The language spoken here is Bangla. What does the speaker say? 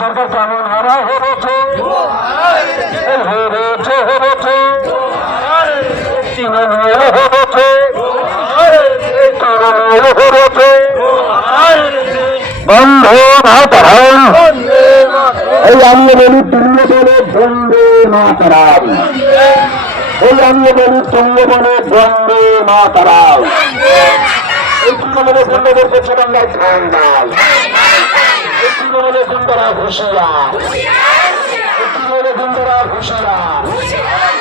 সরকার কেমন হারা হয়েছে বন্ধু মাতরম এই আমি বলি তুল্য বলে বন্দে মাতরম এই আমি বলি তুল্য বলে বন্দে মাতরম এই তৃণমূলের গুন্ডদেরকে চরঙ্গায় ধ্যান দেয় এই তৃণমূলের গুন্ডরা হুঁশিয়ার এই তৃণমূলের গুন্ডরা হুঁশিয়ার